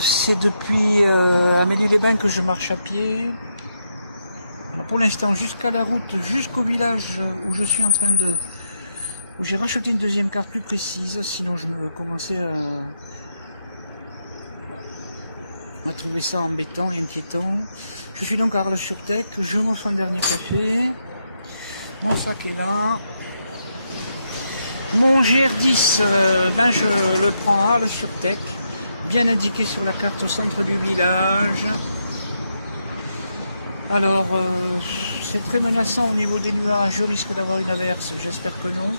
C'est depuis Amélie-les-Bains que je marche à pied. Pour l'instant, jusqu'à la route, jusqu'au village où je suis en train de... où j'ai racheté une deuxième carte plus précise, sinon je me commençais à trouver ça embêtant, inquiétant. Je suis donc à Arles-sur-Tech, je me fais un dernier café. Mon sac est là. Mon GR10, ben je le prends à Arles-sur-Tech, bien indiqué sur la carte au centre du village. Alors, c'est très menaçant au niveau des nuages, je risque d'avoir une averse, j'espère que non.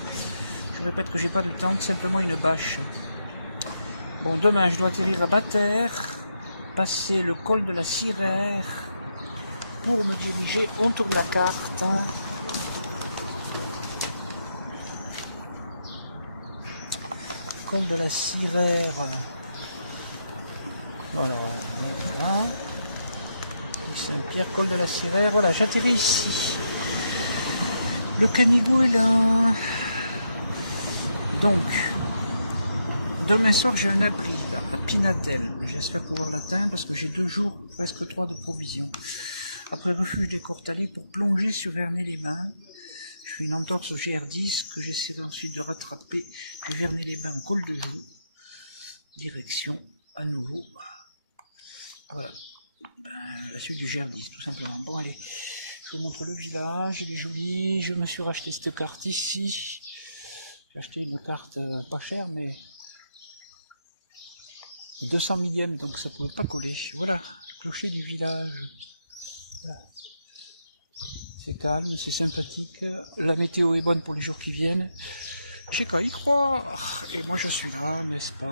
Je répète que j'ai pas de temps, simplement une bâche. Bon, demain je dois atterrir à Batters, passer le col de la Sirère, pour me diriger au toute la carte. Col de la Sirère. Voilà. Saint-Pierre, col de la Sirère. Voilà, j'atterris ici. Le caniveau est là. Donc, demain soir, j'ai un abri à Pinatel. J'espère pouvoir l'atteindre parce que j'ai 2 jours, presque 3 de provisions. Après, refuge des Courtaliers pour plonger sur Vernet-les-Bains. Je fais une entorse au GR10 que j'essaie ensuite de rattraper du Vernet-les-Bains au col de Joux. Direction à nouveau. Voilà. La suite du GR10 tout simplement. Bon allez, je vous montre le village, il est joli. Je me suis racheté cette carte ici. J'ai acheté une carte pas chère mais 200 millième donc ça ne pouvait pas coller. Voilà, le clocher du village. Voilà. C'est calme, c'est sympathique. La météo est bonne pour les jours qui viennent. J'ai qu'à y croire. Et moi je suis là, n'est-ce pas?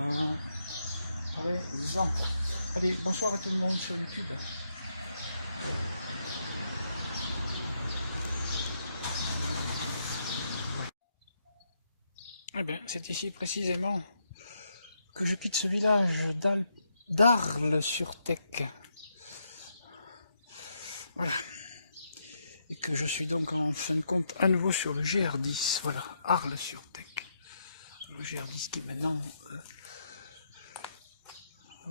Allez, bonsoir à tout le monde sur YouTube. Eh bien, c'est ici précisément que je quitte ce village d'Arles-sur-Tech. Voilà. Et que je suis donc en fin de compte à nouveau sur le GR10. Voilà, Arles-sur-Tech. Le GR10 qui maintenant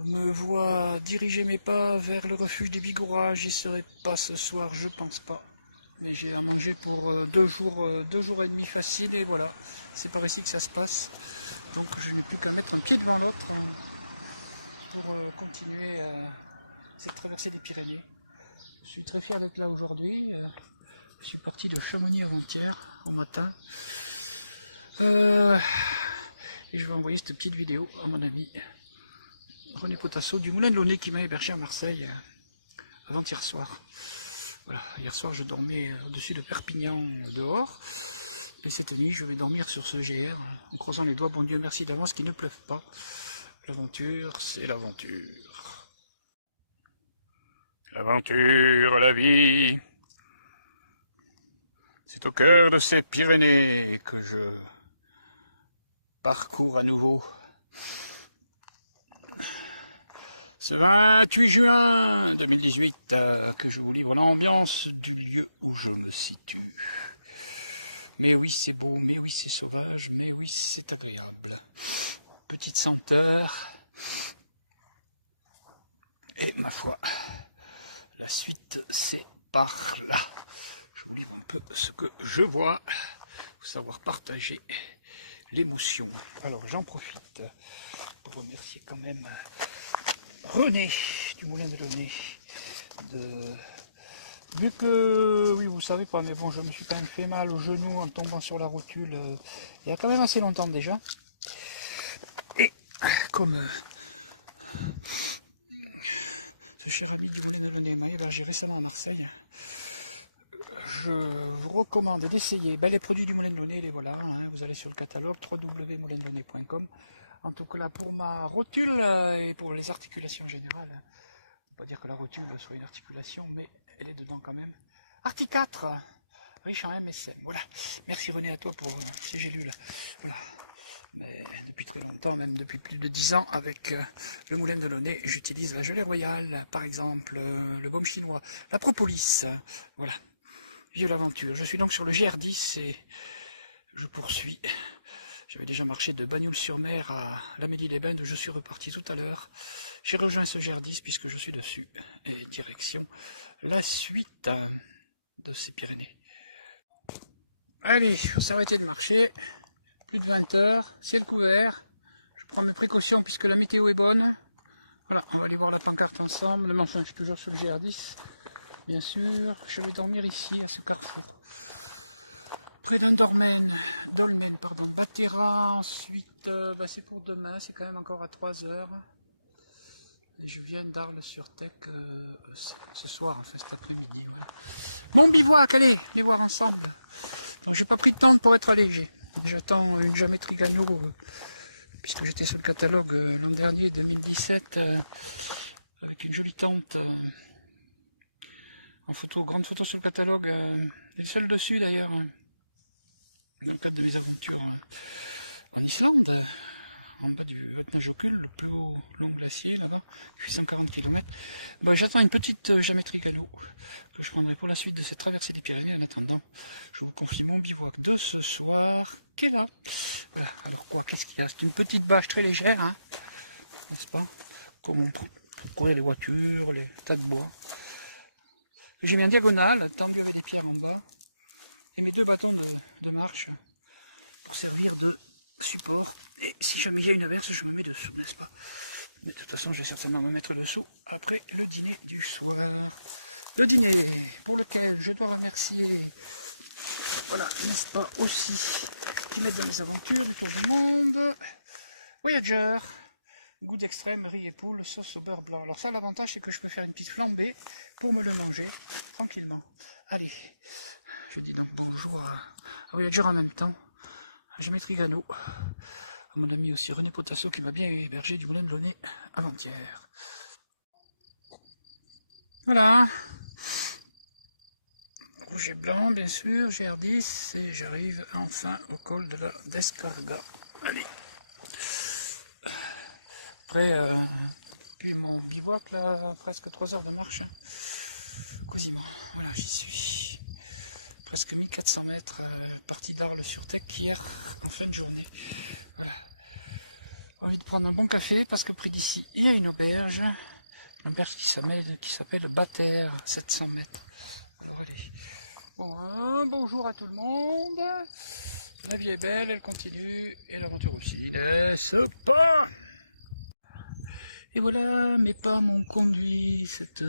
me voit diriger mes pas vers le refuge des Bigorrois. J'y serai pas ce soir, je pense pas. Mais j'ai à manger pour 2 jours, 2 jours et demi facile et voilà. C'est par ici que ça se passe. Donc je n'ai plus qu'à mettre un pied devant l'autre pour continuer cette traversée des Pyrénées. Je suis très fier d'être là aujourd'hui. Je suis parti de Chamonix avant-hier, au matin. Et je vais envoyer cette petite vidéo à mon ami René Potasso du Moulin de Launay qui m'a hébergé à Marseille avant-hier soir. Voilà, hier soir je dormais au-dessus de Perpignan dehors. Et cette nuit je vais dormir sur ce GR en croisant les doigts, bon Dieu merci d'avance qu'il ne pleuve pas. L'aventure, c'est l'aventure. L'aventure, la vie. C'est au cœur de ces Pyrénées que je parcours à nouveau. Ce 28 juin 2018, que je vous livre l'ambiance du lieu où je me situe. Mais oui, c'est beau, mais oui, c'est sauvage, mais oui, c'est agréable. Petite senteur. Et ma foi, la suite, c'est par là. Je vous livre un peu ce que je vois, pour savoir partager l'émotion. Alors, j'en profite pour remercier quand même René du Moulin de Launay. Vu que, oui vous savez pas, mais bon je me suis quand même fait mal au genou en tombant sur la rotule il y a quand même assez longtemps déjà. Et comme ce cher ami du Moulin de Launay m'a hébergé récemment à Marseille, je vous recommande d'essayer les produits du Moulin de Launay, les voilà, hein, vous allez sur le catalogue www.moulindelaunet.com. En tout cas là pour ma rotule et pour les articulations en général. On va dire que la rotule soit une articulation, mais elle est dedans quand même. Article 4, riche en MSM. Voilà. Merci René à toi pour ces gélules. Voilà. Mais depuis très longtemps, même depuis plus de 10 ans, avec le Moulin de Launay, j'utilise la gelée royale, par exemple, le baume chinois, la propolis. Voilà. Vive l'aventure. Je suis donc sur le GR10 et je poursuis J'avais déjà marché de Bagnols-sur-Mer à l'Amélie-les-Bains, d'où je suis reparti tout à l'heure. J'ai rejoint ce GR10 puisque je suis dessus. Et direction la suite de ces Pyrénées. Allez, il faut s'arrêter de marcher. Plus de 20 heures, ciel couvert. Je prends mes précautions puisque la météo est bonne. Voilà, on va aller voir la pancarte ensemble. Mais enfin, je suis toujours sur le GR10. Bien sûr, je vais dormir ici à ce carrefour. Près d'un dolmen, pardon, Batera. Ensuite, c'est pour demain, c'est quand même encore à 3 heures. Et je viens d'Arles-sur-Tech ce soir, en fait, cet après-midi. Voilà. Mon bivouac, allez voir ensemble. J'ai pas pris de temps pour être léger. J'attends une géométrie Gagnon, puisque j'étais sur le catalogue l'an dernier, 2017, avec une jolie tente en photo, grande photo sur le catalogue, et seul dessus d'ailleurs, dans le cadre de mes aventures en Islande, en bas du Vatnajökull, le plus haut long glacier là-bas, 840 km. J'attends une petite géométrie Gagnon que je prendrai pour la suite de cette traversée des Pyrénées. En attendant, je vous confie mon bivouac de ce soir, qui est là. Voilà, alors quoi, qu'est-ce qu'il y a? C'est une petite bâche très légère, hein, n'est-ce pas? Comme pour courir les voitures, les tas de bois. J'ai mis en diagonale, tendu avec des pierres en bas, et mes deux bâtons de marche pour servir de support. Et si jamais il y a une averse, je me mets dessous, n'est-ce pas? Mais de toute façon, je vais certainement me mettre dessous après le dîner du soir. Le dîner pour lequel je dois remercier, voilà, n'est-ce pas, aussi, qui m'aide dans les aventures du tour du monde, Voyager, goût d'extrême, riz et poule, sauce au beurre blanc. Alors ça, l'avantage, c'est que je peux faire une petite flambée pour me le manger tranquillement. Allez, je dis donc bonjour à Voyager en même temps, à Géométrie Gano, à mon ami aussi René Potasso qui m'a bien hébergé du Moulin de Launay avant-hier. Voilà. Rouge et blanc, bien sûr, GR10, et j'arrive enfin au col de la Descarga. Allez. Après, puis mon bivouac, là, presque 3 heures de marche. Quasiment, voilà, j'y suis. Presque 1400 mètres, partie d'Arles-sur-Tech hier, en fin de journée. Voilà. Envie de prendre un bon café, parce que près d'ici, il y a une auberge. Une auberge qui s'appelle Batera, 700 mètres. Alors, allez. Bon, bonjour à tout le monde. La vie est belle, elle continue, et l'aventure aussi, n'est-ce pas? Et voilà, mes pas m'ont conduit cette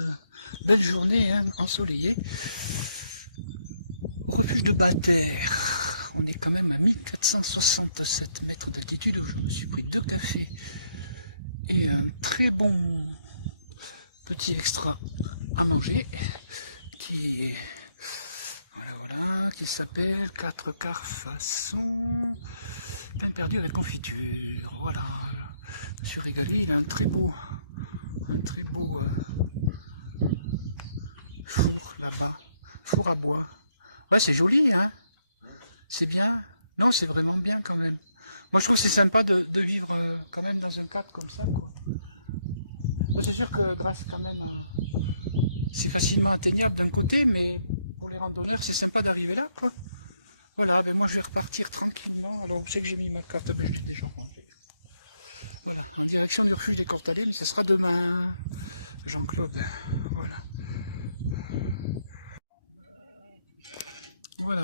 belle journée ensoleillée au refuge de Batera. On est quand même à 1467 mètres d'altitude où je me suis pris 2 cafés et un très bon petit extra à manger qui s'appelle 4 quarts façon pain perdu avec confiture. Voilà, je me suis régalé. Il a un très beau four là-bas, four à bois. Ouais, c'est joli, hein, c'est bien. Non, c'est vraiment bien quand même. Moi, je trouve que c'est sympa de vivre quand même dans un cadre comme ça, quoi. C'est sûr que grâce quand même, c'est facilement atteignable d'un côté, mais pour les randonneurs, c'est sympa d'arriver là, quoi. Voilà, ben moi je vais repartir tranquillement. Alors, vous savez que j'ai mis ma carte, mais je l'ai déjà rangée. Voilà, en direction du refuge des Courtalimes, ce sera demain. Jean-Claude, voilà. Voilà.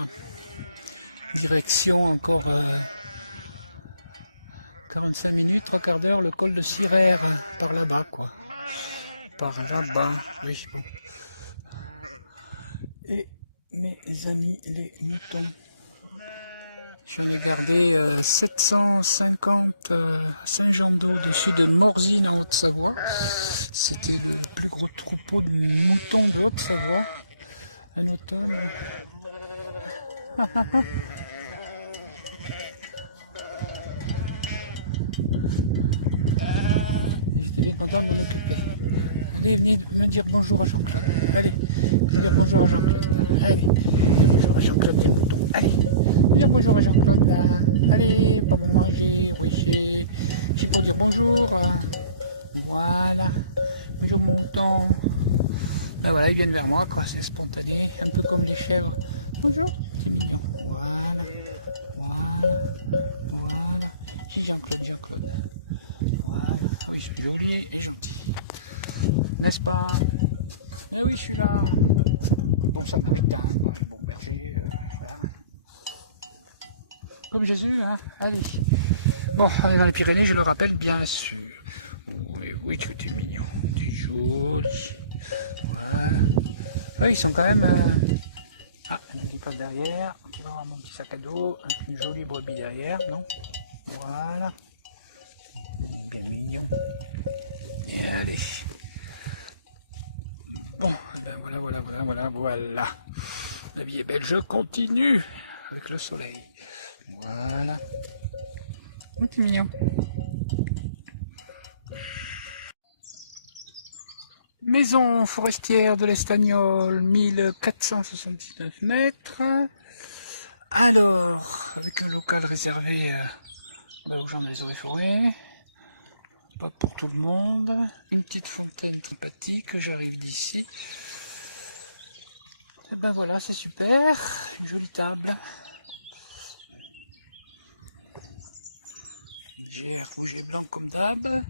Direction encore 45 minutes, 3 quarts d'heure, le col de Sirère, par là-bas, quoi. Par là-bas, oui. Et mes amis les moutons. Je vais regarder 750 Saint-Jean-d'Eau au-dessus de Morzine en Haute-Savoie. C'était le plus gros troupeau de moutons de Haute-Savoie. Un mouton. J'étais content de m'occuper. Allez, venez me dire bonjour à Jean-Claude. Allez, dire bonjour à Jean-Claude. Allez, dire bonjour à Jean-Claude des moutons. Allez, dire bonjour à Jean-Claude là. Allez, pour manger, oui, j'ai pour dire bonjour. Voilà, bonjour mon mouton. Ben voilà, ils viennent vers moi, quoi, c'est spontané, un peu comme les chèvres. Bonjour, c'est mignon. Voilà, voilà, voilà. n'est-ce pas? Eh oui, je suis là. Bon samaritain, bon berger, voilà. Comme Jésus, hein. Allez. Bon, on est dans les Pyrénées, je le rappelle, bien sûr. Oui, oui, tu es mignon. Tu es jaune. Voilà. Oui, ils sont quand même... Ah, il y en a qui passe derrière. Tu vas voir mon petit sac à dos. Une jolie brebis derrière, non? Voilà. Bien mignon. Et allez. Bon, ben voilà. La vie est belle, je continue avec le soleil. Voilà. C'est mignon. Maison forestière de l'Estagnol, 1479 mètres. Alors, avec un local réservé aux gens des eaux et forêts. Pas pour tout le monde. Une petite fontaine sympathique, j'arrive d'ici. Et ben voilà, c'est super. Une jolie table. J'ai rouge et blanc comme d'hab.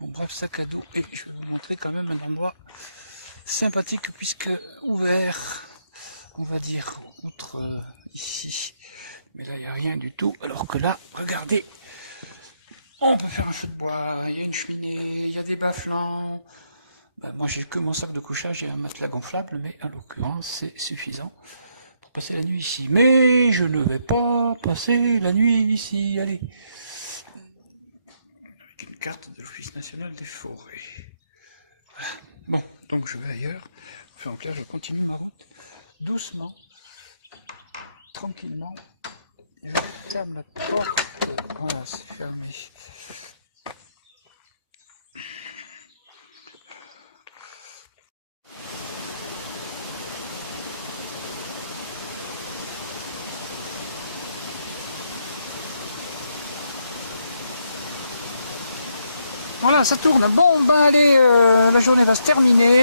Mon bref sac à dos. Et je vais vous montrer quand même un endroit sympathique puisque ouvert, on va dire, outre ici. Mais là, il n'y a rien du tout. Alors que là, regardez. On peut faire un feu de bois, il y a une cheminée, il y a des bas-flancs. Ben, moi j'ai que mon sac de couchage et un matelas gonflable, mais en l'occurrence c'est suffisant pour passer la nuit ici. Mais je ne vais pas passer la nuit ici, allez. Avec une carte de l'Office national des forêts. Voilà. Bon, donc je vais ailleurs. Enfin, en clair, je continue ma route doucement, tranquillement. Je ferme la porte. Voilà, c'est fermé. Voilà, ça tourne. Bon, ben allez, la journée va se terminer.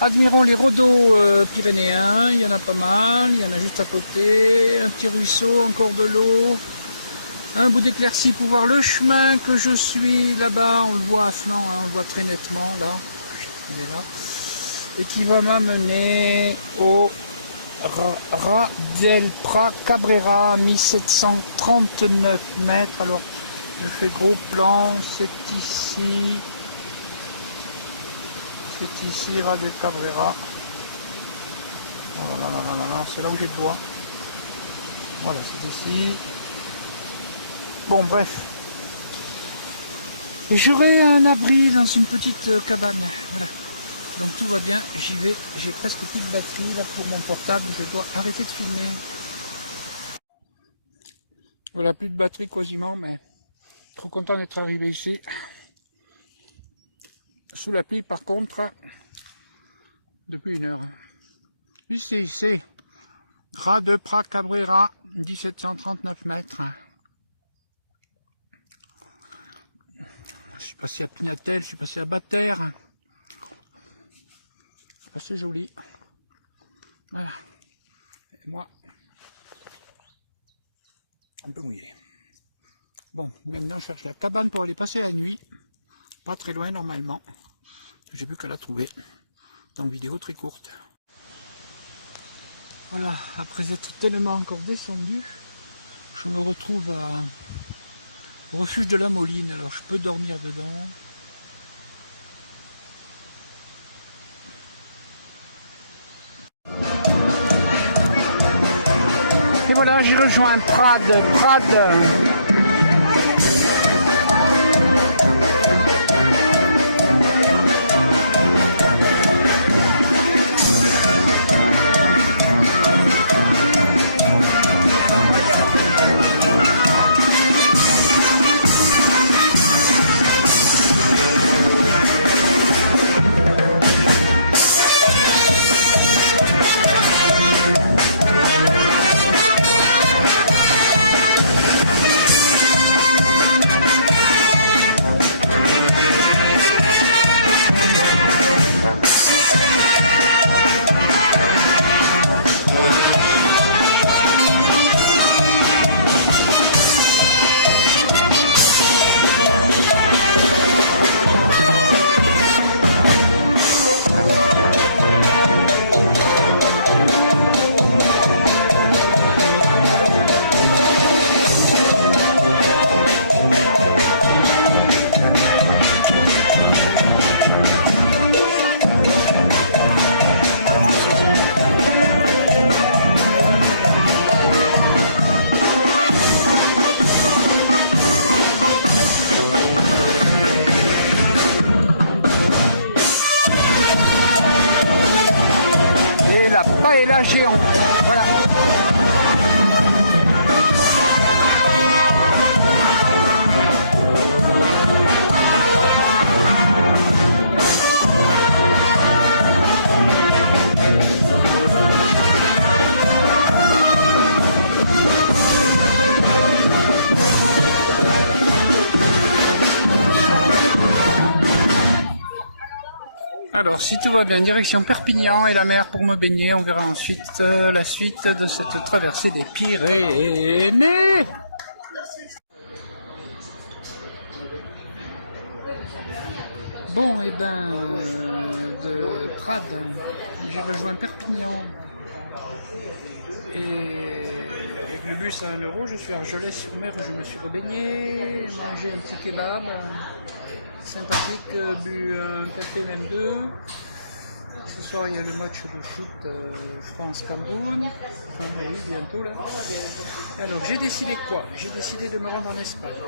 Admirons les rhodos pyrénéens, il y en a pas mal, il y en a juste à côté. Un petit ruisseau, encore de l'eau. Un bout d'éclaircie pour voir le chemin que je suis là-bas. On le voit à flanc, hein, on le voit très nettement là. Et qui va m'amener au Ras del Prat Cabrera, 1739 mètres. Alors, je fais gros plan, c'est ici, Ras del Cabrera. Voilà, c'est là où j'ai le doigt. Voilà, c'est ici. Bon, bref. Et j'aurai un abri dans une petite cabane. Voilà. Tout va bien, j'y vais. J'ai presque plus de batterie là pour mon portable. Je dois arrêter de filmer. Voilà, plus de batterie quasiment, mais trop content d'être arrivé ici. Sous la pluie, par contre, depuis une heure. Ici, Ras del Prat Cabrera, 1739 mètres. Je suis passé à Pignatel, je suis passé à Batter. C'est assez joli. Et moi, un peu mouillé. Bon, maintenant je cherche la cabane pour aller passer la nuit. Pas très loin normalement. J'ai vu qu'elle a trouvé. Dans une vidéo très courte. Voilà, après être tellement encore descendu, je me retrouve au refuge de la Moline. Alors je peux dormir dedans. Et voilà, j'ai rejoint Prades. Alors si tout va bien, direction Perpignan et la mer pour me baigner. On verra ensuite la suite de cette traversée des Pyrénées. Bon, et ben, de Prades, j'ai rejoint Perpignan. Et avec le bus à 1 euro, je suis à Argelès-sur-Mer, je me suis baigné, mangé un petit kebab sympathique, bu un café même 2. Ce soir il y a le match de foot France-Cameroun, bientôt là. Alors j'ai décidé quoi? J'ai décidé de me rendre en Espagne.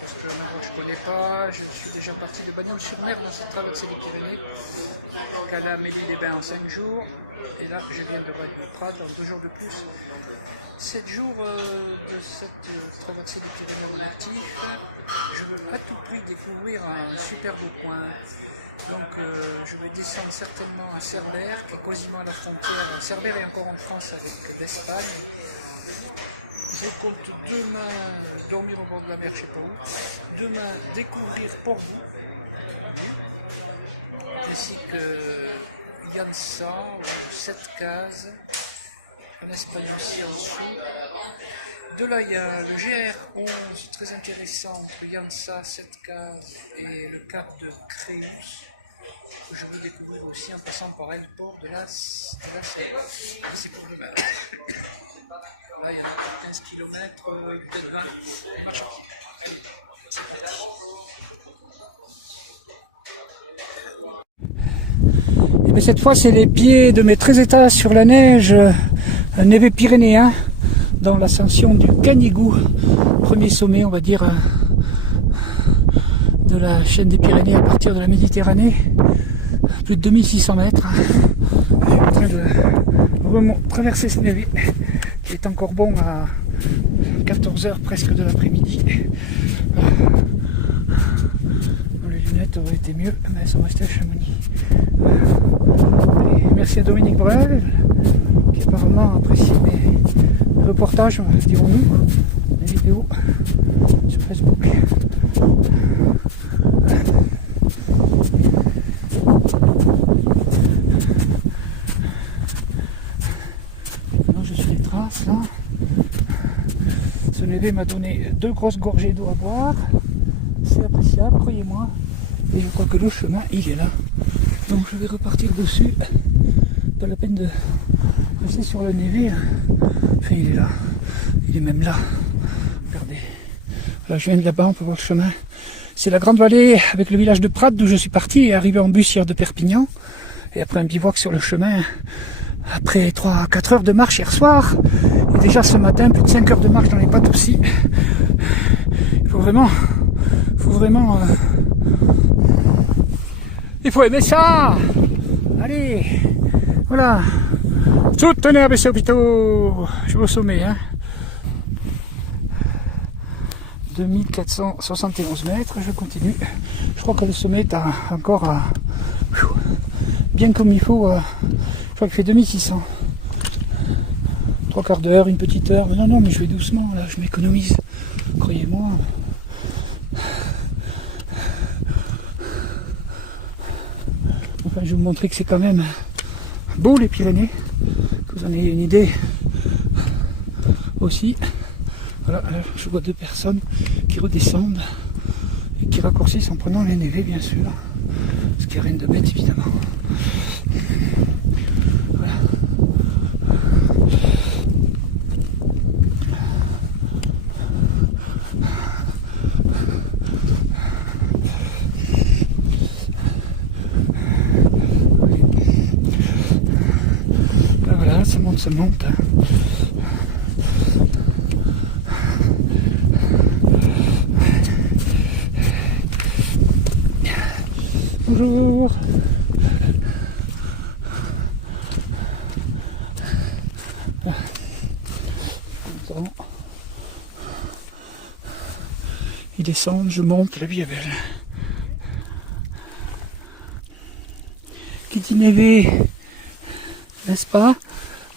Parce que maintenant je ne connais pas, je suis déjà parti de Bagnols-sur-Mer dans cette traversée des Pyrénées. Cala, Mélie-les-Bains en 5 jours. Et là je viens de Prades en 2 jours de plus. 7 jours de cette traversée des Pyrénées objectif. Je veux à tout prix découvrir un super beau coin. Donc je vais descendre certainement à Cerbère, qui est quasiment à la frontière. Cerbère est encore en France avec l'Espagne. Je compte demain dormir au bord de la mer, je ne sais pas où. Demain découvrir Porvoo, ainsi que Llança, ou 7 cases, en Espagne aussi en dessous. De là, il y a le GR11, très intéressant, entre Llança, 7 cases et le cap de Creus, que je veux découvrir aussi en passant par El Port de la c'est pour le bain. Là, il y a 15 km, peut-être 20, on marche. Et bien cette fois, c'est les pieds de mes 13 états sur la neige, un névé pyrénéen, dans l'ascension du Canigou, premier sommet, on va dire, de la chaîne des Pyrénées à partir de la Méditerranée, plus de 2600 mètres. Je suis en train de traverser ce névé, qui est encore bon à 14 h presque de l'après-midi. Les lunettes auraient été mieux, mais elles sont restées à Chamonix. Et merci à Dominique Brel, qui apparemment apprécie mes reportages, dirons-nous, les vidéos sur Facebook. Maintenant je suis les traces là. Ce névé m'a donné 2 grosses gorgées d'eau à boire. C'est appréciable, croyez-moi. Et je crois que le chemin, il est là. Donc je vais repartir dessus. Pas la peine de rester sur le névé. Enfin, il est là. Il est même là. Regardez. Là, je viens de là-bas, on peut voir le chemin. C'est la grande vallée avec le village de Prades d'où je suis parti et arrivé en bus hier de Perpignan. Et après un bivouac sur le chemin, après 3-4 heures de marche hier soir, et déjà ce matin, plus de 5 heures de marche dans les pattes aussi. Il faut vraiment il faut aimer ça. Allez, voilà. Soutenez avec ce hôpital. Je suis au sommet, hein. 2471 mètres, je continue. Je crois que le sommet est encore bien comme il faut. Je crois qu'il fait 2600. 3/4 d'heure, une petite heure. Mais non, mais je vais doucement, là, je m'économise. Croyez-moi. Enfin, je vais vous montrer que c'est quand même beau les Pyrénées, que vous en ayez une idée aussi. Voilà, là, je vois 2 personnes qui redescendent et qui raccourcissent en prenant les névés, bien sûr. Ce qui n'est rien de bête, évidemment. Voilà. Là, voilà, ça monte, ça monte. Bonjour. Ils descendent, je monte, la vie est belle. Qui dit névé, n'est-ce pas?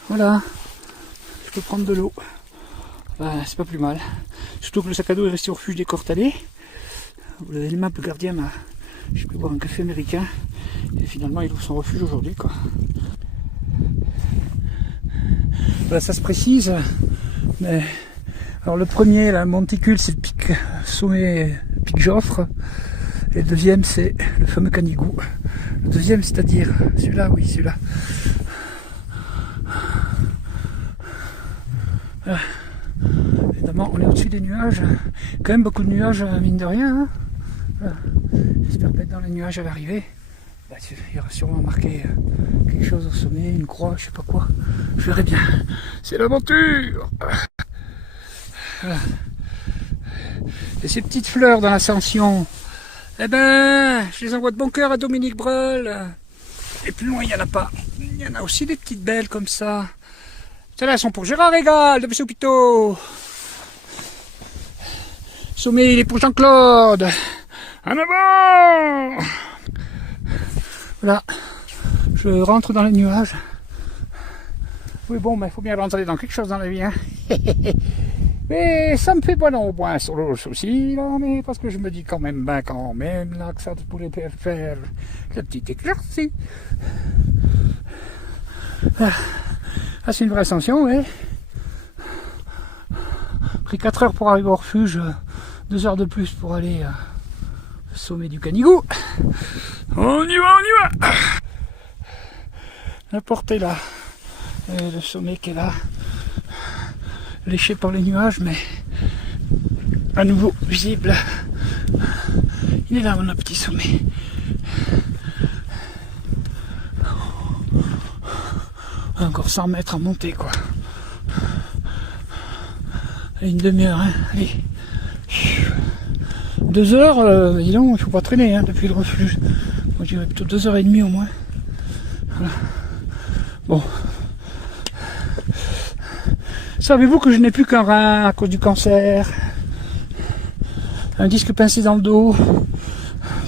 Voilà, je peux prendre de l'eau. Ben, c'est pas plus mal. Surtout que le sac à dos est resté au refuge des Cortalais. Vous avez le map, le gardien m'a... Je peux boire un café américain. Et finalement, il ouvre son refuge aujourd'hui, quoi. Voilà, ça se précise. Mais alors le premier, la monticule, c'est le pic sommet, pic Joffre. Et le deuxième, c'est le fameux Canigou. Le deuxième, c'est-à-dire celui-là, oui, celui-là. Voilà. Évidemment, on est au-dessus des nuages. Quand même beaucoup de nuages, mine de rien. Hein. Voilà. J'espère pas être dans les nuages à l'arrivée. Bah, il y aura sûrement marqué quelque chose au sommet, une croix, je sais pas quoi. Je verrai bien. C'est l'aventure. Voilà. Et ces petites fleurs dans l'ascension, eh ben, je les envoie de bon cœur à Dominique Breul. Et plus loin, il n'y en a pas. Il y en a aussi des petites belles comme ça. Celles-là, elles sont pour Gérard Régal de Bessopito. Sommet, il est pour Jean-Claude. En avant! Voilà. Je rentre dans les nuages. Oui, bon, mais il faut bien rentrer dans quelque chose dans la vie, hein. Mais ça me fait pas non point sur le souci, là, mais parce que je me dis quand même, là, que ça pourrait faire le petit éclairci. Ah, c'est une vraie ascension, oui. Pris 4 heures pour arriver au refuge, 2 heures de plus pour aller au sommet du Canigou. On y va. La porte est là. Et le sommet qui est là. Léché par les nuages, mais à nouveau visible. Il est là, mon petit sommet. Encore 100 mètres à monter, quoi. Allez, une demi-heure, hein. Allez. 2 heures, dis donc, il faut pas traîner, hein, depuis le refuge. Moi, je dirais plutôt 2h30 au moins. Voilà. Bon. Savez-vous que je n'ai plus qu'un rein à cause du cancer? Un disque pincé dans le dos,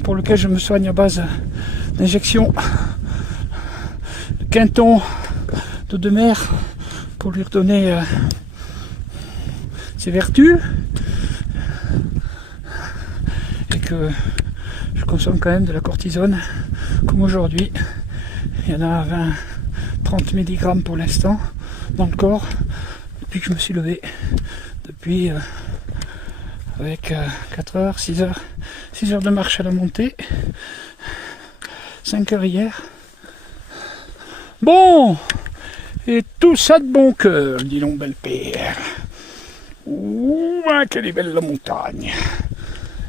pour lequel je me soigne à base d'injections. De quinton d'eau de mer, pour lui redonner ses vertus. Et que je consomme quand même de la cortisone, comme aujourd'hui. Il y en a 20-30 mg pour l'instant dans le corps. Depuis que je me suis levé, depuis avec 4 heures, 6 heures de marche à la montée, 5 heures hier. Bon, et tout ça de bon cœur, dis donc, belle père. Ouh, quelle est belle la montagne.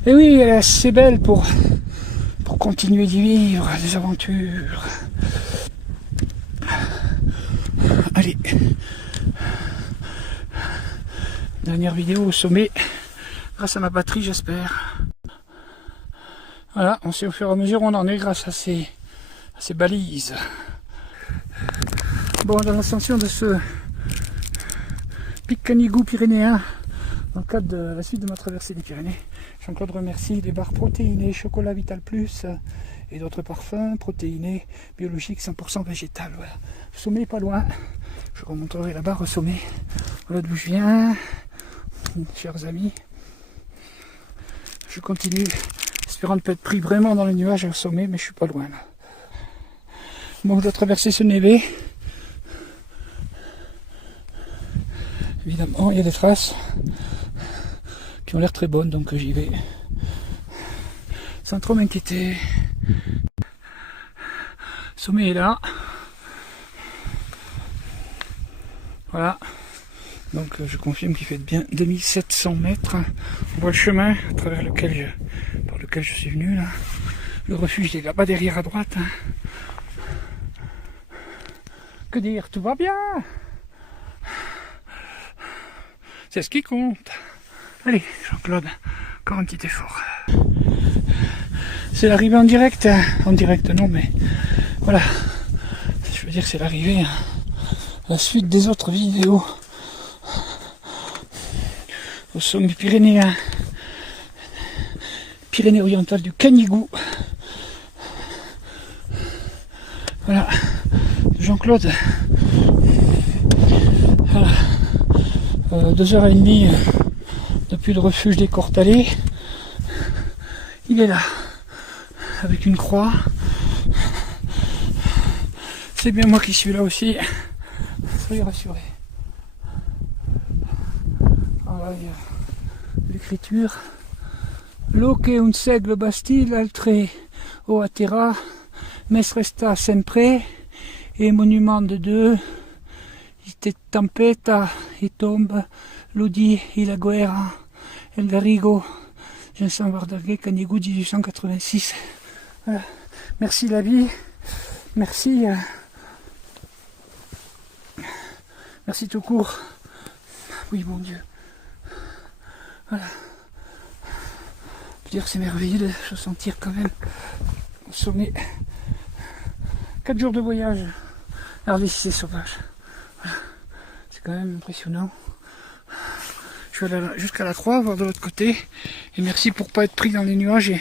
Et oui, elle est assez belle pour continuer d'y vivre des aventures. Allez. Dernière vidéo au sommet, grâce à ma batterie, j'espère. Voilà, on sait au fur et à mesure où on en est grâce à ces balises. Bon, dans l'ascension de ce pic Canigou pyrénéen, dans le cadre de la suite de ma traversée des Pyrénées, Jean-Claude remercie les barres protéinées, chocolat Vital Plus et d'autres parfums protéinés, biologiques, 100% végétal. Voilà. Le sommet est pas loin. Je remonterai la barre au sommet. Voilà d'où je viens. Chers amis, je continue, espérant ne pas être pris vraiment dans les nuages au sommet, mais je suis pas loin là. Bon, je dois traverser ce névé. Évidemment, il y a des traces qui ont l'air très bonnes, donc j'y vais sans trop m'inquiéter. Le sommet est là. Voilà. Donc je confirme qu'il fait bien 2700 mètres. On voit le chemin à travers par lequel je suis venu là. Le refuge est là-bas derrière à droite. Que dire, tout va bien. C'est ce qui compte. Allez, Jean-Claude, encore un petit effort. C'est l'arrivée en direct. En direct non, mais voilà. Je veux dire, c'est l'arrivée. La suite des autres vidéos. Au sommet pyrénéen, Pyrénées-Orientales du Canigou. Voilà, Jean-Claude. Voilà. 2h30 depuis le refuge des Cortalais. Il est là, avec une croix. C'est bien moi qui suis là aussi. Soyez rassurés. Voilà, il y a l'écriture. Loque un segle Bastille altre o a terra, mes resta sempre, e monument de deux, ite tempesta, e tombe, l'Udi et la guerra, El Garrigo, Vincent Vardarguet, Canigou 1886. Voilà. Merci la vie, merci, merci tout court. Oui, mon Dieu. Voilà. Je veux dire, c'est merveilleux de se sentir quand même au sommet. 4 jours de voyage. Regardez si c'est sauvage. Voilà. C'est quand même impressionnant. Je vais aller jusqu'à la croix, voir de l'autre côté. Et merci pour pas être pris dans les nuages.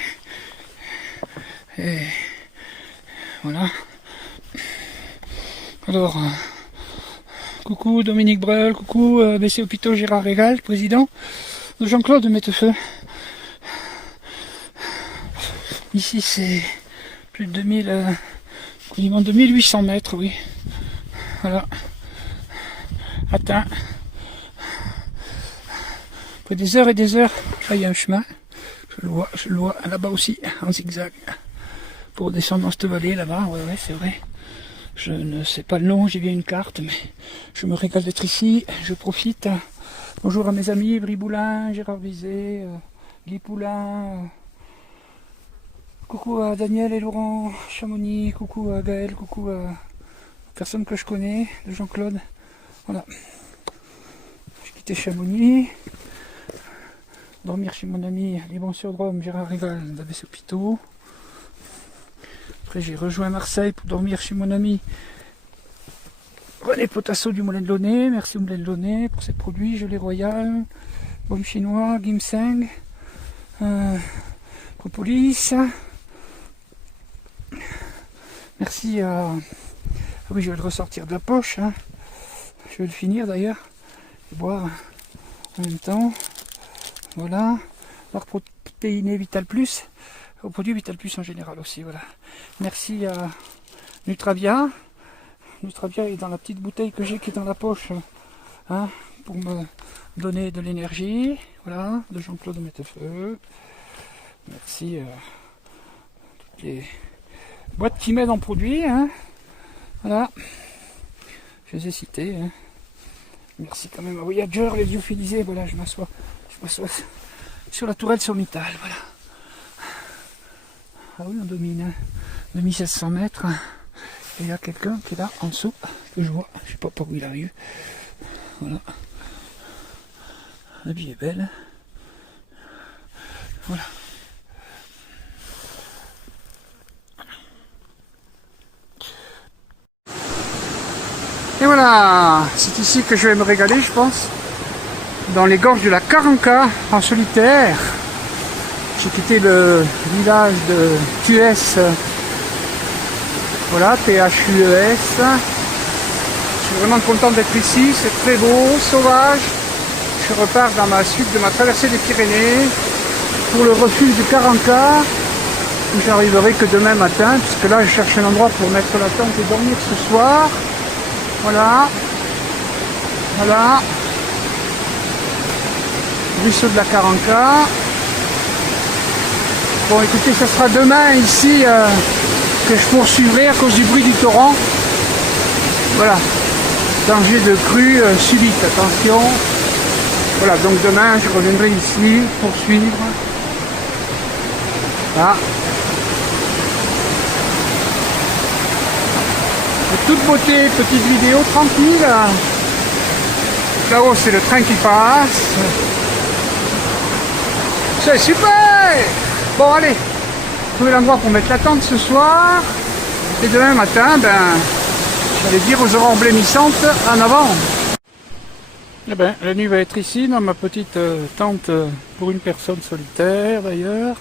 Et voilà. Alors, coucou Dominique Breul, coucou BC Hôpitaux Gérard Régal, président de Jean-Claude Mettefeu. Ici c'est plus de 2800 mètres, oui. Voilà. Atteint. Après des heures et des heures, là il y a un chemin. Je le vois là-bas aussi, en zigzag. Pour descendre dans cette vallée là-bas, ouais c'est vrai. Je ne sais pas le nom, j'ai bien une carte, mais je me régale d'être ici, je profite. Bonjour à mes amis, Briboulin, Gérard Vizet, Guy Poulain, coucou à Daniel et Laurent Chamonix, coucou à Gaël, coucou à personne que je connais, de Jean-Claude. Voilà. J'ai quitté Chamonix, dormir chez mon ami les bons sur Drôme, Gérard Régal, d'ABC Hôpitaux. Après j'ai rejoint Marseille pour dormir chez mon ami René Potasso du Moulin de Launay. Merci au Moulin de Launay pour ses produits, gelée royale, baume chinois, ginseng, propolis. Merci à... Ah oui, je vais le ressortir de la poche. Hein. Je vais le finir d'ailleurs. Et boire en même temps. Voilà. Barre protéinée Vital Plus. Au produit Vital Plus en général aussi. Voilà. Merci à Nutravia. Nutravia est dans la petite bouteille que j'ai qui est dans la poche. Hein, pour me donner de l'énergie. Voilà. De Jean-Claude Mettefeu. Merci à toutes les boîtes qui m'aident en produits. Hein. Voilà. Je les ai cités. Hein. Merci quand même à Voyager, les lyophilisés. Voilà, je m'assois sur la tourelle sommitale. Voilà. Ah oui, on domine. Hein. 2700 mètres. Et il y a quelqu'un qui est là en dessous. Que je vois. Je sais pas par où il arrive. Voilà. La vie est belle. Voilà. Et voilà, c'est ici que je vais me régaler, je pense. Dans les gorges de la Caranca, en solitaire. J'ai quitté le village de Thuès. Voilà, Thues. Je suis vraiment content d'être ici, c'est très beau, sauvage. Je repars dans ma suite de ma traversée des Pyrénées pour le refuge de Caranca. Où j'arriverai que demain matin, puisque là je cherche un endroit pour mettre la tente et dormir ce soir. Voilà, voilà, ruisseau de la Caranca. Bon écoutez, ça sera demain ici que je poursuivrai à cause du bruit du torrent. Voilà, danger de crue subite, attention. Voilà, donc demain je reviendrai ici poursuivre. Voilà. De toute beauté, petite vidéo tranquille. Là-haut c'est le train qui passe. C'est super. Bon allez, trouver l'endroit pour mettre la tente ce soir. Et demain matin, j'allais dire aux aurores blêmissantes en avant. Eh ben, la nuit va être ici dans ma petite tente pour une personne solitaire d'ailleurs.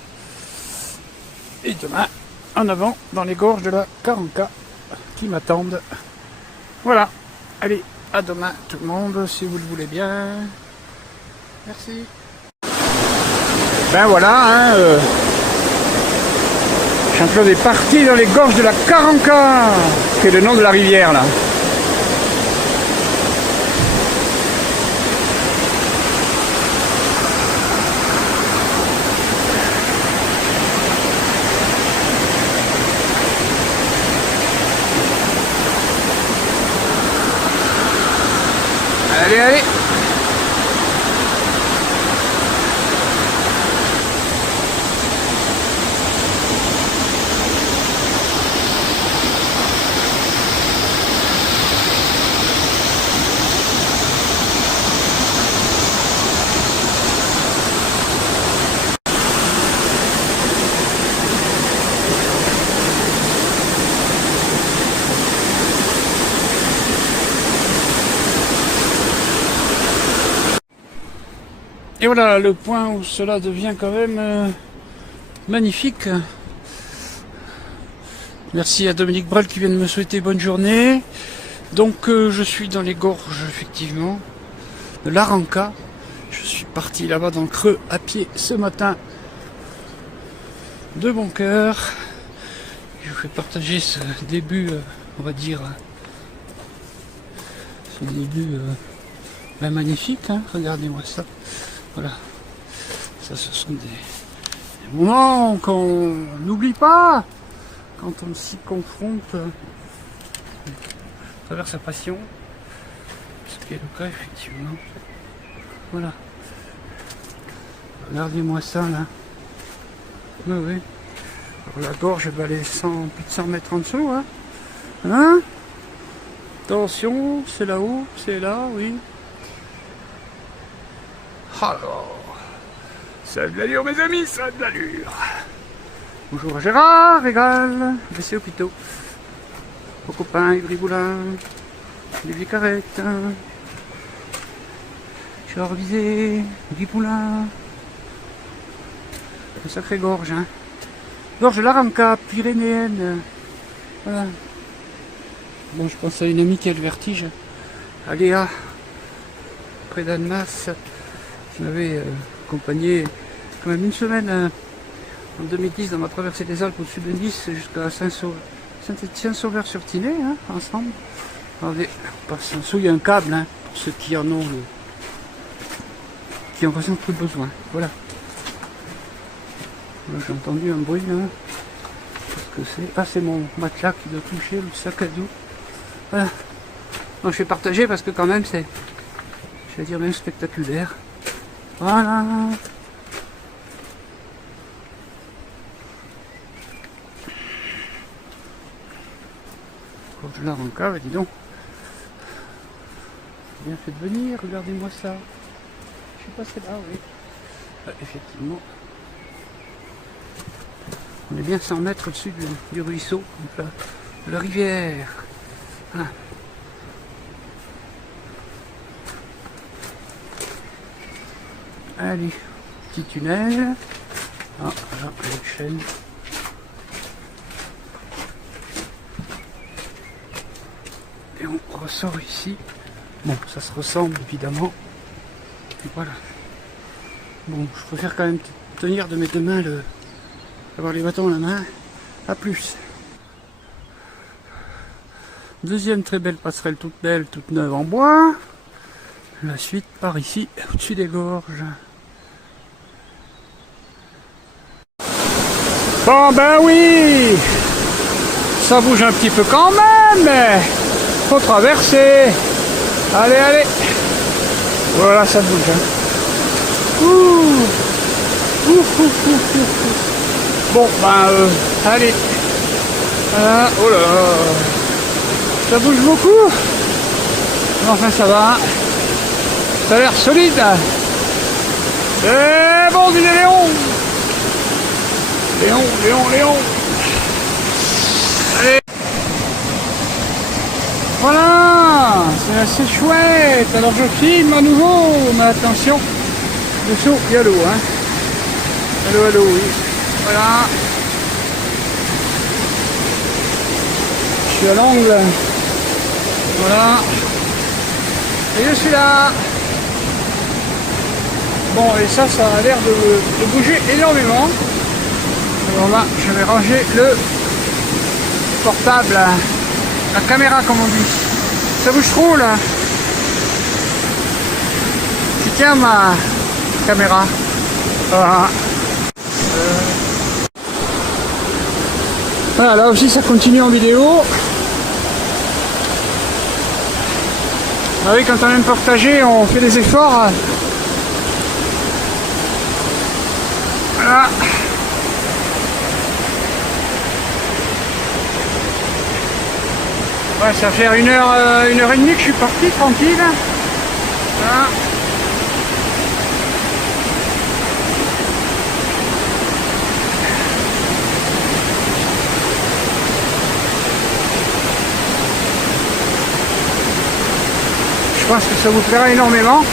Et demain, en avant dans les gorges de la Caranca qui m'attendent. Voilà, allez, à demain tout le monde, si vous le voulez bien. Merci. Ben voilà, hein, Jean-Claude est parti dans les gorges de la Caranca, qui est le nom de la rivière là. Allez, allez. Et voilà le point où cela devient quand même magnifique. Merci à Dominique Brel qui vient de me souhaiter bonne journée. Donc je suis dans les gorges effectivement de l'Aranca. Je suis parti là-bas dans le creux à pied ce matin de bon cœur. Je vous fais partager ce début, on va dire, ce début magnifique. Hein. Regardez-moi ça. Voilà, ça ce sont des moments qu'on n'oublie pas quand on s'y confronte à travers sa passion, ce qui est le cas effectivement. Voilà, regardez-moi ça là. Oui, oui. Alors, la gorge va aller plus de 100 mètres en dessous. Hein, attention, c'est là-haut, c'est là, oui. Alors, ça a de l'allure mes amis, ça a de l'allure. Bonjour à Gérard, Régal, BC Hôpitaux, aux copains Ivry Boulin, Olivier Carrette, Gérard Vizé, Guy Poulain. Une sacrée gorge, hein. Gorge de l'Aranca, pyrénéenne. Voilà. Bon, je pense à une amie qui a le vertige, à Léa, près d'Annemasse. Je m'avais accompagné quand même une semaine en 2010 dans ma traversée des Alpes au-dessus de Nice jusqu'à Saint-Étienne-Sauveur-sur-Tinée, hein, ensemble. Regardez, on passe en dessous, il y a un câble, hein, pour ceux qui en ont, qui en ressentent le besoin. Voilà. J'ai entendu un bruit là. Qu'est-ce que c'est? Ah, c'est mon matelas qui doit toucher le sac à dos. Voilà. Donc je vais partager parce que quand même c'est, je vais dire même spectaculaire. Voilà. Quand je la rencarde, dis donc. Bien fait de venir, regardez-moi ça. Je suis passé là, oui. Ah, effectivement. On est bien 100 mètres au-dessus du ruisseau, de la rivière. Voilà. Allez, petit tunnel. Ah, là, une chaîne. Et on ressort ici. Bon, ça se ressemble évidemment. Et voilà. Bon, je préfère quand même tenir de mes deux mains avoir les bâtons à la main. A plus. Deuxième très belle passerelle toute belle, toute neuve en bois. La suite par ici, au-dessus des gorges. Bon ben oui, ça bouge un petit peu quand même, mais faut traverser. Allez, allez. Voilà, ça bouge. Hein. Ouh. Ouf, ouf, ouf, ouf. Bon, ben allez. Voilà. Oh là, ça bouge beaucoup. Enfin, ça va. Ça a l'air solide. C'est bon, du Léon. Léon. Allez. Voilà, c'est assez chouette. Alors je filme à nouveau, mais attention, dessous il y a l'eau, hein. Allô, oui. Voilà. Je suis à l'angle. Voilà. Et je suis là. Bon, et ça a l'air de bouger énormément. Alors là, je vais ranger le portable, la caméra comme on dit. Ça bouge trop là. Je tiens ma caméra. Voilà. Voilà, là aussi ça continue en vidéo. Ah oui, quand on aime partager, on fait des efforts. Voilà. Ouais, ça va faire une heure et demie que je suis parti tranquille. Voilà. Je pense que ça vous plaira énormément.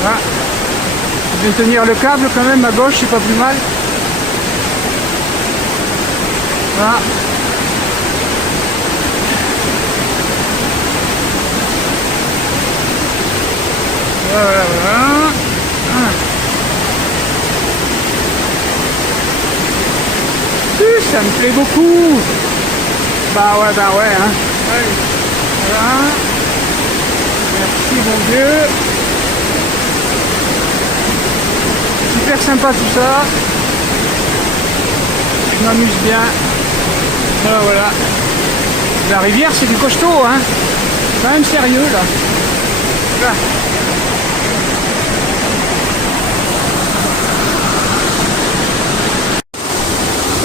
Voilà. Je vais tenir le câble quand même à gauche, c'est pas plus mal. Voilà. Voilà, voilà. Ça me plaît beaucoup. Bah ouais, hein. Voilà. Merci mon Dieu. Super sympa tout ça. Je m'amuse bien. Voilà. La rivière c'est du costaud, hein. C'est quand même sérieux là. Voilà.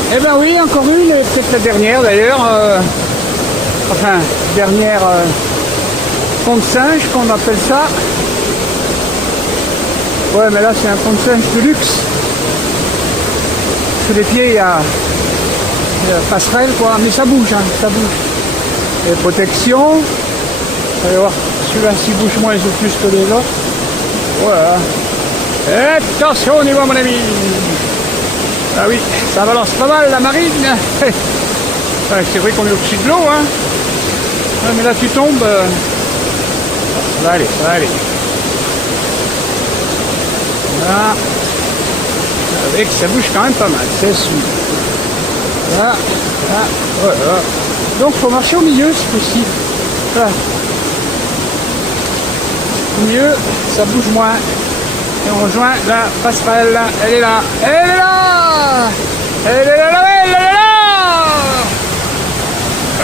Eh ben oui, encore une, et peut-être la dernière d'ailleurs. Enfin, dernière pont de singe qu'on appelle ça. Ouais, mais là c'est un pont de singe de luxe. Sous les pieds il y a passerelle quoi, mais ça bouge, hein, ça bouge. Et protection. Vous allez voir, celui-là s'il bouge moins ou plus que les autres. Voilà. Et attention on y va mon ami. Ah oui, ça balance pas mal la marine. Ouais, c'est vrai qu'on est au-dessus de l'eau, hein. Ouais, mais là tu tombes. Ça va aller, ça va aller. Là. Avec ça bouge quand même pas mal, c'est sûr. Là, là, voilà. Donc faut marcher au milieu si possible. Voilà. Au milieu, ça bouge moins. Et on rejoint la passerelle. Elle est là. Elle est là. Elle est là, elle est là.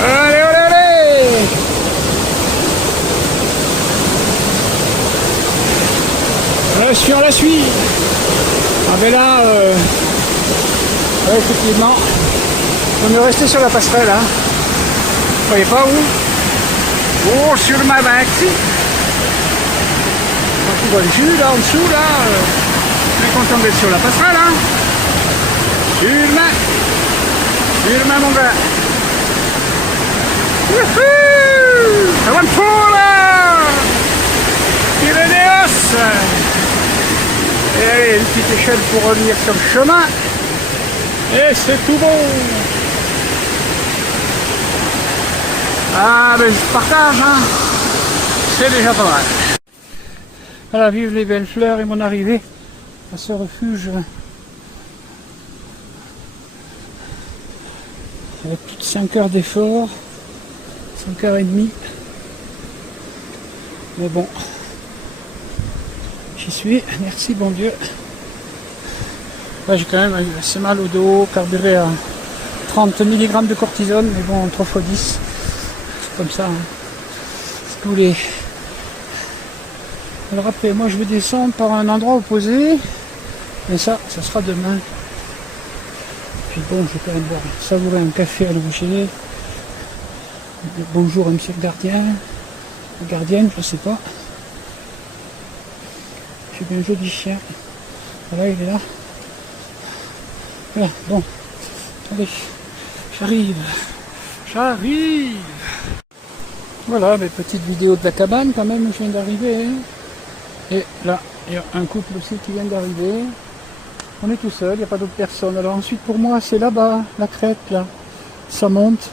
Allez, allez, allez. Sur la suite. Ah ben là, ouais, effectivement, on est resté sur la passerelle, hein. Vous voyez pas où? Oh, sur ma banque, si. Quand tu vois le jus là en dessous, là, on est content d'être sur la passerelle, hein. Sur mon gars. Wouhou! Ça va me foutre là! Pyrénéos! Et allez, une petite échelle pour revenir sur le chemin. Et c'est tout bon. Ah ben je partage, hein. C'est déjà pas mal. Voilà, vive les belles fleurs et mon arrivée à ce refuge. Avec plus de 5 heures d'effort. 5 heures et demie. Mais bon. J'y suis, merci bon Dieu. Là j'ai quand même assez mal au dos, carburé à 30 mg de cortisone, mais bon 3 x 10, c'est comme ça. Hein. Si vous voulez. Alors après, moi je vais descendre par un endroit opposé, mais ça sera demain. Puis bon, je vais quand même boire, savourer un café à l'Angers. Bonjour à monsieur le gardien, la gardienne, je sais pas. J'ai bien un joli chien. Voilà, il est là. Voilà, bon. Allez, j'arrive. Voilà, mes petites vidéos de la cabane quand même, je viens d'arriver. Hein. Et là, il y a un couple aussi qui vient d'arriver. On est tout seul, il n'y a pas d'autres personnes. Alors ensuite pour moi, c'est là-bas, la crête, là. Ça monte.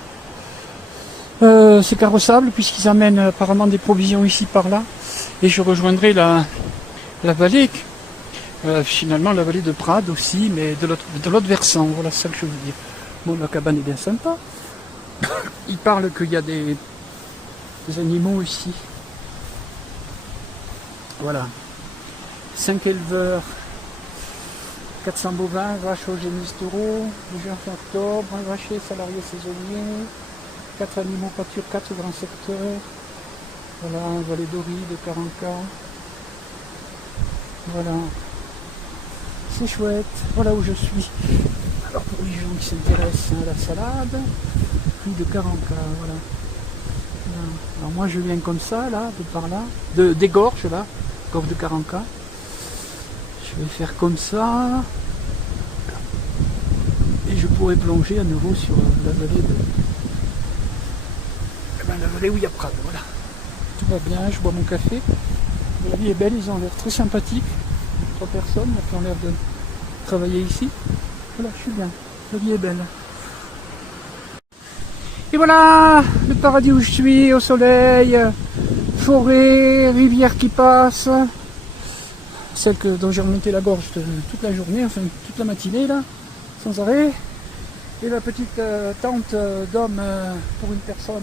C'est carrossable puisqu'ils amènent apparemment des provisions ici par là. Et je rejoindrai la vallée, finalement la vallée de Prades aussi, mais de l'autre versant, voilà ça que je veux dire. Bon, la cabane est bien sympa. Il parle qu'il y a des animaux ici. Voilà. 5 éleveurs, 400 bovins, vaches eugénistes taureaux, le juin fin octobre, un vacher salarié saisonnier, 4 animaux pâture, 4 grands secteurs. Voilà, un vallée d'Ori de 40K. Voilà. C'est chouette. Voilà où je suis. Alors pour les gens qui s'intéressent à la salade, plus de 40K, voilà. Alors moi je viens comme ça, là, de par là, des gorges là, gorge de 40K. Je vais faire comme ça. Et je pourrais plonger à nouveau sur la vallée de. La vallée où il y a Prades, voilà. Tout va bien, je bois mon café. La vie est belle, ils ont l'air très sympathiques. 3 personnes qui ont l'air de travailler ici. Voilà, je suis bien. La vie est belle. Et voilà, le paradis où je suis, au soleil, forêt, rivière qui passe. Celle dont j'ai remonté la gorge toute la journée, enfin toute la matinée là, sans arrêt. Et la petite tente d'homme pour une personne.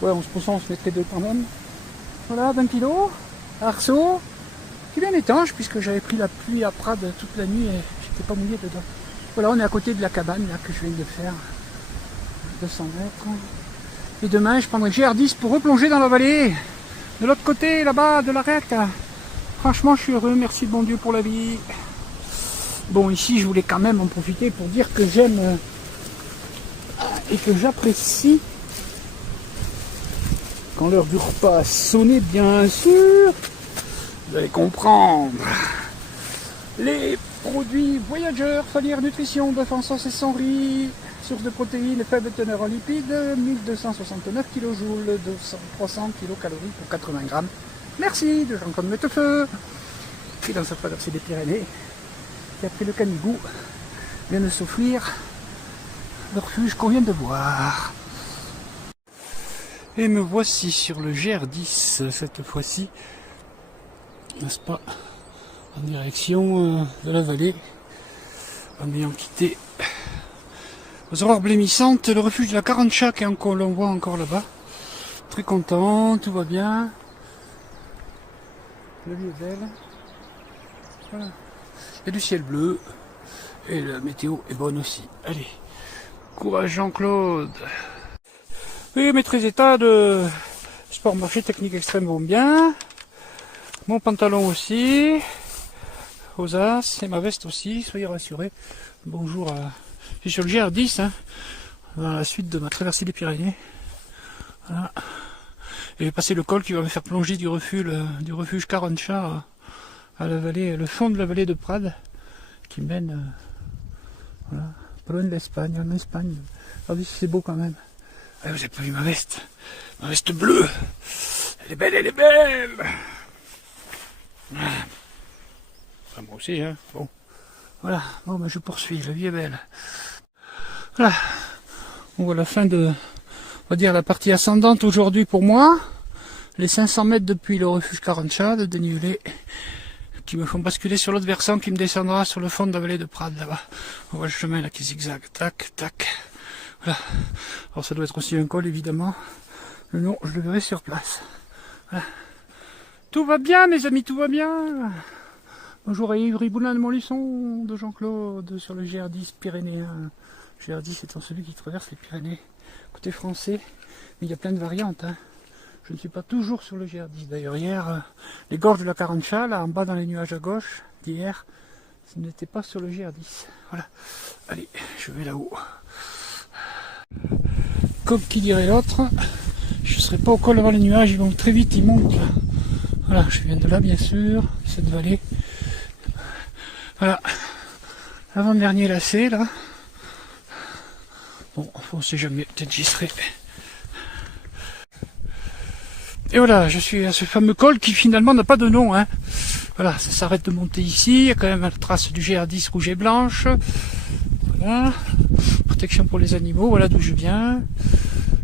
Ouais, on se mettrait 2 quand même. Voilà, 20 kilos, arceau, qui est bien étanche puisque j'avais pris la pluie à Prades toute la nuit et j'étais pas mouillé dedans. Voilà, on est à côté de la cabane là que je viens de faire. 200 mètres. Et demain, je prendrai GR10 pour replonger dans la vallée. De l'autre côté, là-bas, de l'arête. Franchement, je suis heureux. Merci de bon Dieu pour la vie. Bon, ici, je voulais quand même en profiter pour dire que j'aime et que j'apprécie quand l'heure du repas a sonné, bien sûr. Vous allez comprendre. Les produits voyageurs, Falière Nutrition, bœuf en sauce et sans riz. Source de protéines, faible teneur en lipides, 1269 kJ, 300 kcal pour 80 grammes. Merci de Jean-Claude Mettefeu, qui dans sa traversée des Pyrénées, qui a pris le canigou, vient de s'offrir le refuge qu'on vient de voir. Et me voici sur le GR10, cette fois-ci, n'est-ce pas, en direction de la vallée, en ayant quitté aux aurores blêmissantes, le refuge de la Carancha qui est encore, l'on voit encore là-bas. Très content, tout va bien. La vie est belle. Voilà. Il y a du ciel bleu. Et la météo est bonne aussi. Allez, courage Jean-Claude. Oui, mes 13 états de sport marché technique extrême vont bien. Mon pantalon aussi. Aux as et ma veste aussi, soyez rassurés. Bonjour à... Je suis sur le GR10, hein, dans la suite de ma traversée des Pyrénées. Voilà. Et j'ai passé le col qui va me faire plonger du refuge Carancha à la vallée, le fond de la vallée de Prades, qui mène voilà, pas loin de l'Espagne, en Espagne. Regardez si c'est beau quand même. Ah, vous avez pas vu ma veste bleue. Elle est belle, elle est belle. Enfin, moi aussi, hein. Bon. Voilà, bon, ben, je poursuis, la vie est belle. Voilà, on voit la fin de, on va dire, la partie ascendante aujourd'hui pour moi. Les 500 mètres depuis le refuge Carancha, de dénivelé, qui me font basculer sur l'autre versant qui me descendra sur le fond de la vallée de Prades, là-bas. On voit le chemin là qui zigzague, tac, tac. Voilà, alors ça doit être aussi un col évidemment. Mais non, je le verrai sur place. Voilà. Tout va bien mes amis, tout va bien. Bonjour à Yves Riboulin de Montluçon, de Jean-Claude, sur le GR10 pyrénéen. GR10 étant celui qui traverse les Pyrénées, côté français. Mais il y a plein de variantes. Hein. Je ne suis pas toujours sur le GR10. D'ailleurs, hier, les gorges de la Carancha, là en bas dans les nuages à gauche, d'hier, ce n'était pas sur le GR10. Voilà. Allez, je vais là-haut. Comme qui dirait l'autre, je ne serai pas au col avant les nuages, ils vont très vite, ils montent là. Voilà, je viens de là bien sûr, cette vallée. Voilà, avant-dernier lacet là. Bon, on sait jamais, peut-être j'y serai. Et voilà, je suis à ce fameux col qui finalement n'a pas de nom. Hein. Voilà, ça s'arrête de monter ici, il y a quand même la trace du GR10 rouge et blanche. Voilà, protection pour les animaux, voilà d'où je viens.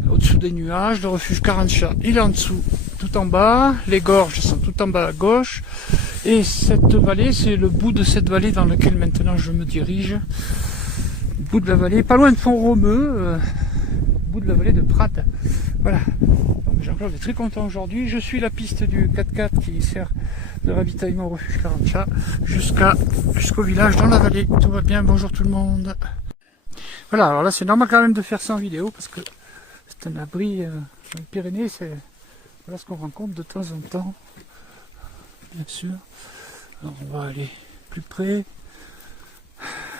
Au-dessous des nuages, le refuge Carancha, il est en dessous, tout en bas. Les gorges sont tout en bas à gauche. Et cette vallée, c'est le bout de cette vallée dans laquelle maintenant je me dirige. Le bout de la vallée, pas loin de Font-Romeu, bout de la vallée de Prades. Voilà. Donc Jean-Claude est très content aujourd'hui. Je suis la piste du 4x4 qui sert de ravitaillement au refuge Carancha jusqu'au village dans la vallée. Tout va bien, bonjour tout le monde. Voilà, alors là c'est normal quand même de faire ça en vidéo parce que c'est un abri dans les Pyrénées, c'est voilà ce qu'on rencontre de temps en temps. Bien sûr. Alors on va aller plus près.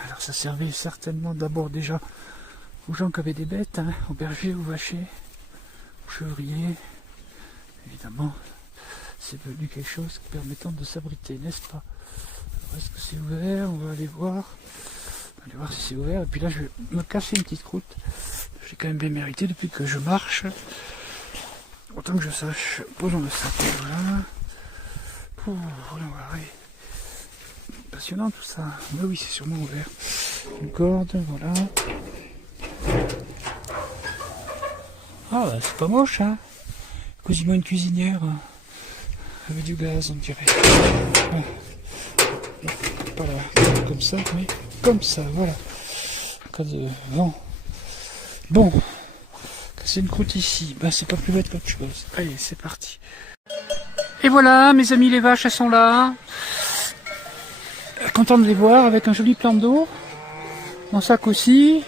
Alors ça servait certainement d'abord déjà aux gens qui avaient des bêtes, hein, aux bergers, aux vachers, aux chevriers. Évidemment, c'est devenu quelque chose permettant de s'abriter, n'est-ce pas? Alors est-ce que c'est ouvert? On va aller voir. On va aller voir si c'est ouvert. Et puis là, je vais me casser une petite croûte. J'ai quand même bien mérité depuis que je marche. Autant que je sache. Posons le sac. Voilà. Voilà, voilà. Passionnant tout ça. Mais oui, c'est sûrement ouvert. Une corde, voilà. Ah, bah, c'est pas moche, hein. Quasiment une cuisinière. Avec du gaz, on dirait. Ouais. Pas là, comme ça, mais comme ça, voilà. En cas de vent. Bon. Casser une croûte ici. Ben, c'est pas plus bête qu'autre chose. Allez, c'est parti. Et voilà, mes amis les vaches, elles sont là. Content de les voir avec un joli plan d'eau. Mon sac aussi.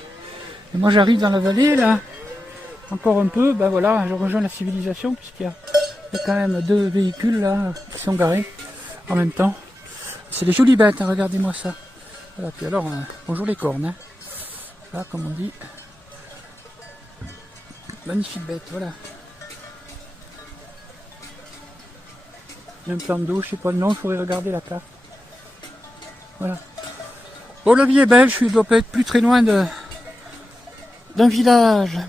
Et moi j'arrive dans la vallée là. Encore un peu, ben voilà, je rejoins la civilisation puisqu'il y a quand même 2 véhicules là qui sont garés en même temps. C'est des jolies bêtes, hein, regardez-moi ça. Voilà, puis alors, bonjour les cornes. Hein. Là, comme on dit. Magnifique bête, voilà. Il y a un plan d'eau, je sais pas le nom, il faudrait regarder la carte. Voilà. Bon, la vie est belle, je dois pas être plus très loin d'un village.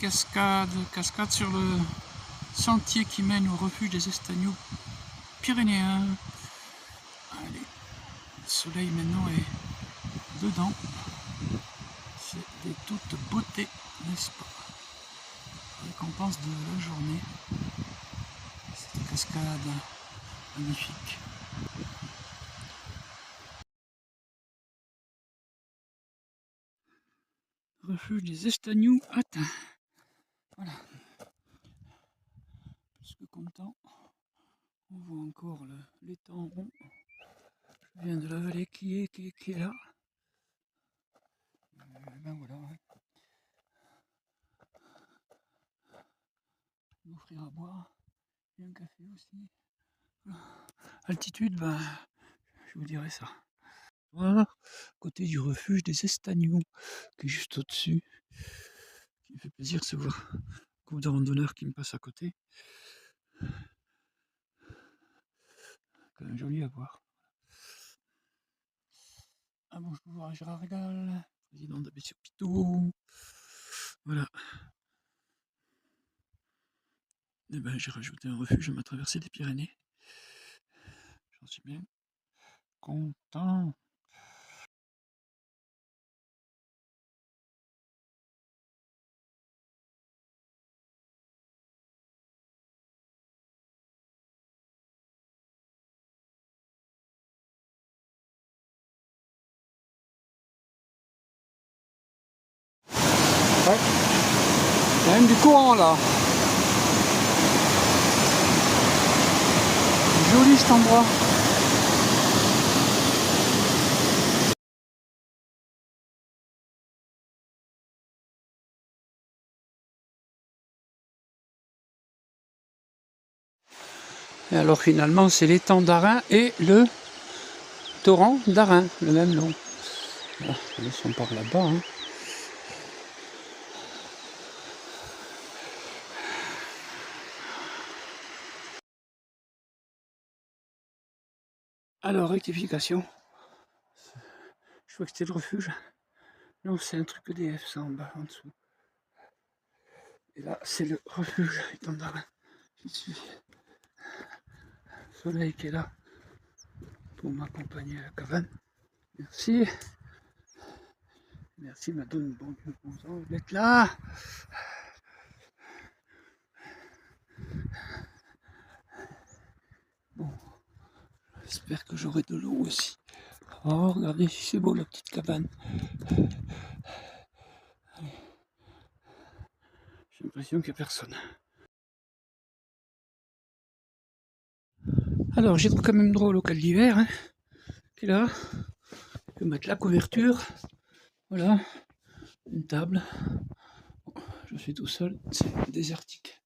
cascade sur le sentier qui mène au refuge des Estagnots pyrénéens. Allez, le soleil maintenant est dedans. C'est de toute beauté, n'est-ce pas? Récompense de la journée. Cette cascade magnifique. Refuge des Estagnots atteint. Voilà. Plus que content. On voit encore l'étang rond. Je viens de la vallée qui est là. Ben voilà. M'offrir à boire. Et un café aussi. Voilà. Altitude, ben, je vous dirai ça. Voilà, côté du refuge des Estagnots, qui est juste au-dessus. Qui me fait plaisir de se voir un groupe de randonneurs qui me passe à côté. Quand même joli à voir. Ah bonjour, Gérard Régal, président d'Abbé-sur-Pitou. Voilà. Et ben j'ai rajouté un refuge à ma traversée des Pyrénées. J'en suis bien content. Ouais. Il y a même du courant là. Joli cet endroit. Et alors finalement c'est l'étang d'Arin et le torrent d'Arin, le même nom. Voilà, ils sont par là-bas. Hein. Alors rectification. Je crois que c'était le refuge. Non, c'est un truc EDF ça en bas, en dessous. Et là, c'est le refuge étang d'Arin. J'y suis. Le soleil qui est là pour m'accompagner à la cabane. Merci. Merci madame, bon d'être là. Bon, j'espère que j'aurai de l'eau aussi. Oh, regardez si c'est beau la petite cabane. J'ai l'impression qu'il n'y a personne. Alors, j'ai quand même droit au local d'hiver, hein, qui est là. Je peux mettre la couverture. Voilà, une table. Je suis tout seul, c'est désertique.